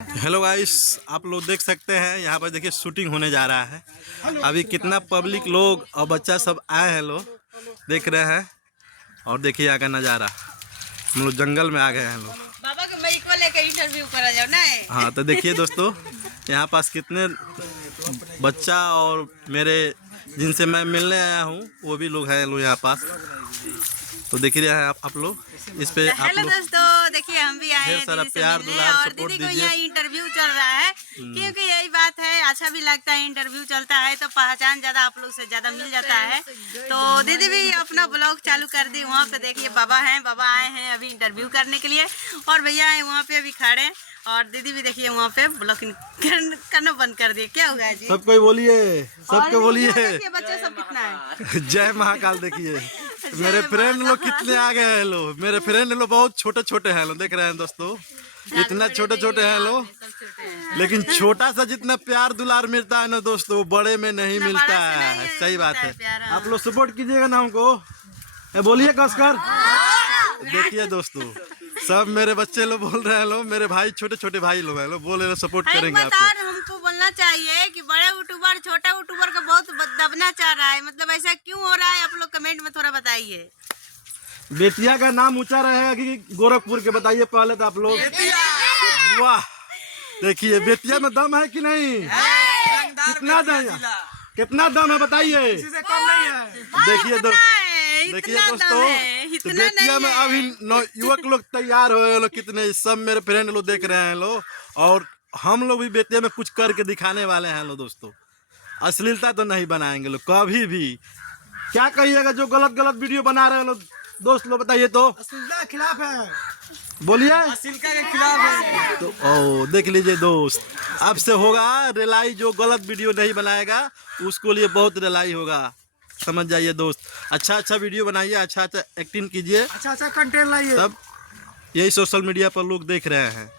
Hello guys, आप लोग देख सकते हैं यहाँ पर देखिए शूटिंग होने जा रहा है। अभी कितना पब्लिक लोग और बच्चा सब आए हैं, लोग देख रहे हैं। और देखिए यहाँ का नज़ारा, हम लोग जंगल में आ गए हैं लोग। बाबा को मैं इक्वल लेकर इंटरव्यू करा जाओ ना। हाँ तो देखिए दोस्तों, यहाँ पास कितने बच्चा और मेरे जिनसे मैं मिलने आया हूँ वो भी लोग हैं लोग यहाँ पास। तो देख रहे हैं आप लोग इस पे। आप हेलो लोग दोस्तों, देखिए हम भी आए ढेर हैं सारा दीदी से प्यार मिलने दुलार और सपोर्ट दीदी को दीजिए। यहाँ इंटरव्यू चल रहा है क्योंकि यही बात है, अच्छा भी लगता है। इंटरव्यू चलता है तो पहचान ज्यादा आप लोग से ज्यादा मिल जाता है। तो दीदी भी अपना ब्लॉग चालू कर दी। वहाँ पे देखिए बाबा हैं, बाबा आए हैं अभी इंटरव्यू करने के लिए और भैया है वहाँ पे अभी खड़े। और दीदी भी देखिए वहाँ पे ब्लॉगिंग करना बंद कर दिए। क्या हुआ जी? सबको बोलिए, सबको बोलिए बच्चे सब कितना है? जय महाकाल। देखिए मेरे फ्रेंड लोग कितने आ गए हैं लोग। मेरे फ्रेंड लोग बहुत छोटे छोटे हैं लोग, देख रहे हैं दोस्तों, इतना छोटे छोटे हैं लोग। लेकिन छोटा सा जितना प्यार दुलार मिलता है ना दोस्तों, वो बड़े में नहीं मिलता है। सही बात है। आप लोग सपोर्ट कीजिएगा ना हमको, बोलिए कसकर। देखिए दोस्तों, सब मेरे बच्चे लोग बोल रहे हैं लोग, मेरे भाई छोटे छोटे भाई लोग हैं लोग, बोल रहे सपोर्ट करेंगे आपको। हमको बोलना चाहिए कि बड़े यूट्यूबर छोटा यूट्यूबर का बहुत दबना चाह रहा है, मतलब ऐसा क्यों हो रहा है? आप लोग कमेंट में थोड़ा बताइए। बेतिया का नाम ऊंचा रहेगा कि गोरखपुर के, बताइए पहले तो आप लोग। वाह, देखिए बेतिया में दम है कि नहीं? कितना दम है, कितना दम है बताइए। देखिए दोस्तों, तो बेतिया में अभी युवक लोग तैयार हुए लोग कितने, सब मेरे फ्रेंड लोग देख रहे हैं लोग। और हम लोग भी बेतिया में कुछ करके दिखाने वाले हैं लोग दोस्तों। अश्लीलता तो नहीं बनाएंगे लोग कभी भी। क्या कहिएगा जो गलत गलत वीडियो बना रहे हैं लोग दोस्त लोग, बताइए तो। अश्लीलता के खिलाफ है, बोलिए। अश्लीलता के खिलाफ है। तो ओ देख लीजिए दोस्त, अब से होगा रिलाई। जो गलत वीडियो नहीं बनाएगा उसको लिए बहुत रिलाई होगा, समझ जाइए दोस्त। अच्छा अच्छा वीडियो बनाइए, अच्छा अच्छा एक्टिंग कीजिए, अच्छा कंटेंट लाइए, तब यही सोशल मीडिया पर लोग देख रहे हैं।